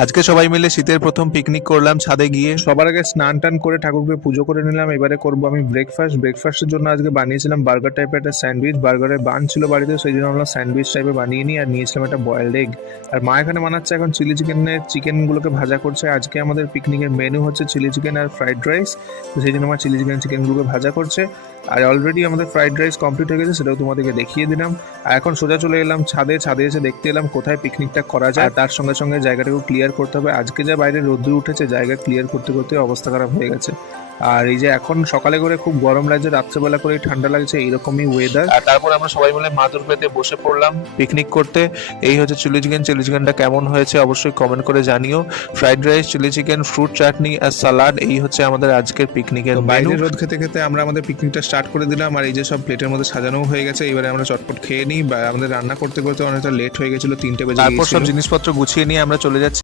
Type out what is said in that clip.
আজকে সবাই মিলে শীতের প্রথম পিকনিক করলাম ছাদে গিয়ে। সবার আগে স্নান টান করে ঠাকুরকে পুজো করে নিলাম। এবারে করবো আমি ব্রেকফাস্টের জন্য আজকে বানিয়েছিলাম বার্গার টাইপের একটা স্যান্ডউইচ। বার্গারের বান ছিল বাড়িতে, সেই জন্য আমরা স্যান্ডউইচ টাইপের বানিয়ে নিই। আর নিয়েছিলাম একটা বয়েলড এগ। আর মা এখানে বানাচ্ছে এখন চিকেনগুলোকে ভাজা করছে। আজকে আমাদের পিকনিকের মেনু হচ্ছে চিলি চিকেন আর ফ্রাইড রাইস। তো সেই জন্য আমার চিকেনগুলোকে ভাজা করছে। আর অলরেডি আমাদের ফ্রাইড রাইস কমপ্লিট হয়ে গেছে, সেটাও তোমাদেরকে দেখিয়ে দিলাম। আর এখন সোজা চলে এলাম ছাদে এসে দেখতে এলাম কোথায় পিকনিকটা করা যায়। আর তার সঙ্গে সঙ্গে জায়গাটাকে ক্লিয়ার করতে হবে। আজকে যা বাইরে রোদ্দুর উঠেছে, জায়গা ক্লিয়ার করতে করতে অবস্থা খারাপ হয়ে গেছে। আর এই যে এখন সকালে করে খুব গরম লাগছে, রাত্রেবেলা করে ঠান্ডা লাগছে, এইরকমই ওয়েদার। আর তারপর আমরা সবাই মিলে মাদুর পেতে বসে পড়লাম পিকনিক করতে। এই হচ্ছে চিলি চিকেনটা কেমন হয়েছে অবশ্যই কমেন্ট করে জানিও। Fried rice, chilli chicken, fruit chutney আর সালাড, এই হচ্ছে আমাদের আজকের পিকনিকের মেনু। বাইরে রোদ খেতে খেতে আমরা আমাদের পিকনিকটা স্টার্ট করে দিলাম। আর এই যে সব প্লেটের মধ্যে সাজানো হয়ে গেছে, এবারে আমরা চটপট খেয়ে নিই। আমাদের রান্না করতে করতে অনেকটা লেট হয়ে গেছিল, 3টে বেজে। তারপর সব জিনিসপত্র গুছিয়ে নিয়ে আমরা চলে যাচ্ছি